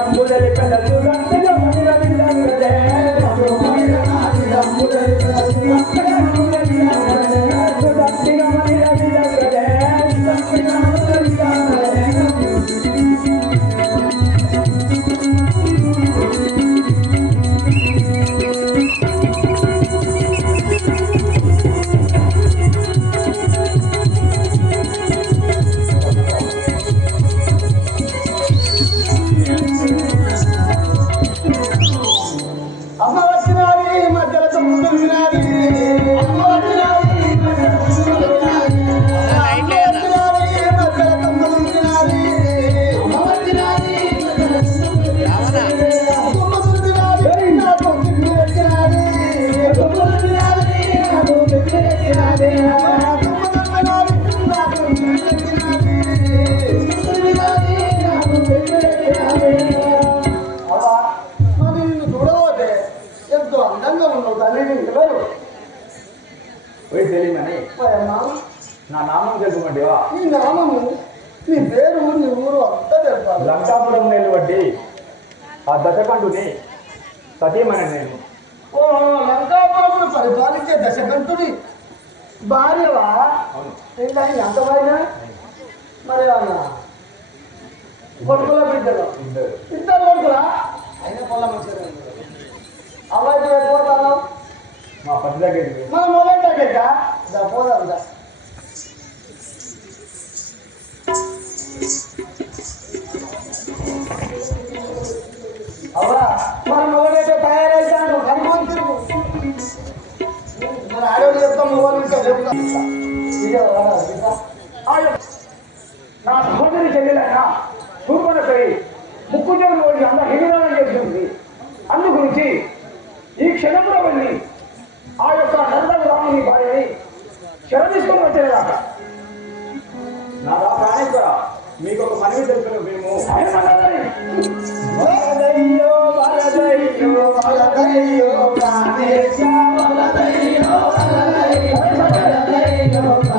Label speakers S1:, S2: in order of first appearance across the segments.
S1: vida ఉన్నావు తల్లి ఎవరు
S2: పోయి తెలియమని నా నామం తెలుసుకుంటేవా
S1: నీ నామము నీ పేరు నీ ఊరు అంతా తెలుపాలి.
S2: లంకాపురం నేలు వడ్డి ఆ దశకంఠుని సతీమణి నేను.
S1: ఓ లంకాపురమును పరిపాలించే దశకంతుడి భార్యవా? ఏంటా ఎంత భార్య? మరి అన్న కొడుకుల బిడ్డలు?
S2: ఇద్దరు.
S1: కొడుకులా? అయినా పొలం మంచిగా అవ్వకి పోతాను
S2: మా పది దగ్గరికి
S1: మనం మొదట పోదాం దా. అవ్వా మన మొదలైతే తయారైతాడు హనుమంతుడు మన ఆడవాళ్ళు చెప్తాం ఇంకా చెప్తాం.
S2: భార్యని ఆ యొక్క నందన రాముని భార్యని శరణిస్తుని వచ్చేదాక నా ప్రాణేశ్వర మీకు ఒక మనవి తెలుపును మేము.
S1: వరదయ్యో, వరదయ్యో, వరదయ్యో, వరదయ్యో, వరదయ్యో, వరదయ్యో,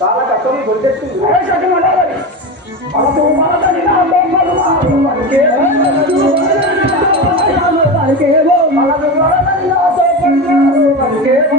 S2: చాలా కష్టం గొడ్డెక్కింది మన బొమ్మలని నా బొమ్మలు మనకేమో మన బొమ్మలని నా బొమ్మలు మనకేమో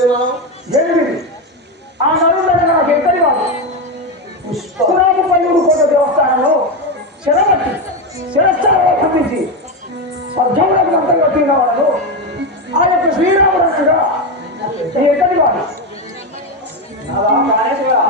S2: లేదు ఎనిమిది ఆ నరులని నాకు ఎక్కడి వాడు పురాము పల్లూరు కోట దేవస్థానంలో శరవట్టి శిరస్థానంలో పంపించి స్వర్గంలోకి అంతం కట్టిన వాళ్ళు ఆ యొక్క శ్రీరాముడంటుగా ఈ ఎక్కడి వాడు నాదా ప్రాణేశ్వరా.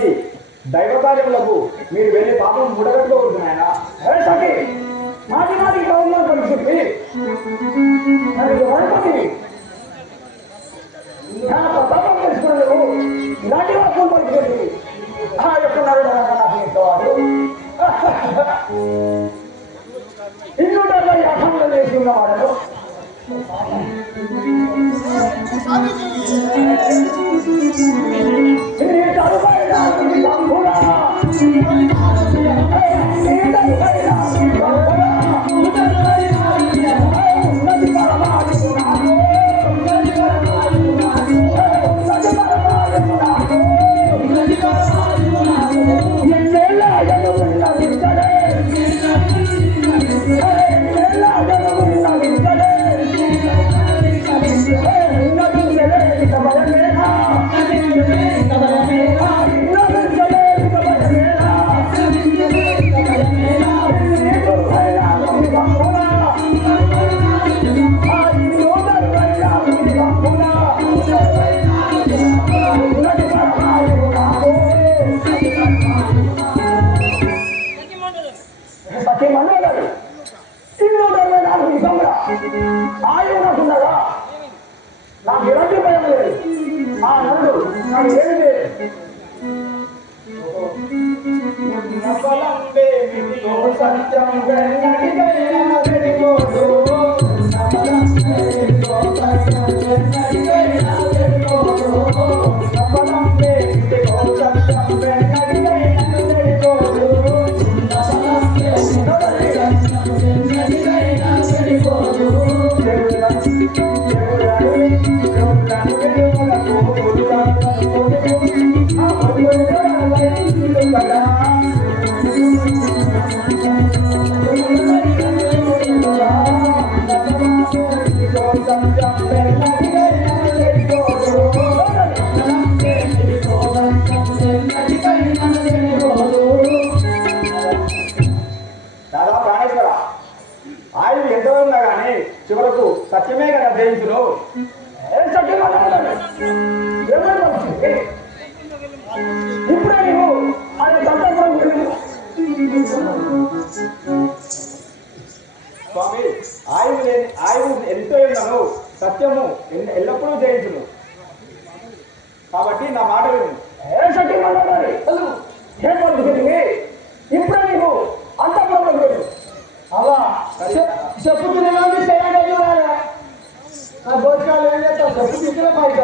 S2: ఇటువంటి దైవ కార్యములకు మీరు వెళ్ళి పాపం ముడగట్టుకోవద్దు నాయన. మాటి మాటి గౌరవం కలిసి చెప్పి నా పాపం ఇలాంటి వాక్యం పలుకుతుంది ఆ యొక్క నరుడు వాడు ఇల్లు యాభంలో 야, 우리 남보라. ఉన్నవాడు సత్యమన్నాడు ఇల్లు అరవై నాలుగు నిజంగా ఆయువు నాకున్నదా నాకు ఎలాంటి భయం లేదు ఆ నరుడు నాకు ఏమి లేదు నవలంబే మితిలో సత్యం వెన్నటికైనా ఉన్నా కానీ చివరకు సత్యమే కదా జయించును? ఇప్పుడే నీవు ఆయన దంతపురం స్వామి ఆయువు లేని ఆయువు ఎంతో ఉన్నాను సత్యము ఎల్లప్పుడూ జయించును. కాబట్టి నా మాట విను. ఇప్పుడే నీవు అంతపురం
S1: చెప్పుతున్నా చేయాలి ఆ గోచకాలు ఏం చేస్తావు? చెప్పు ఇక్కడ పైకి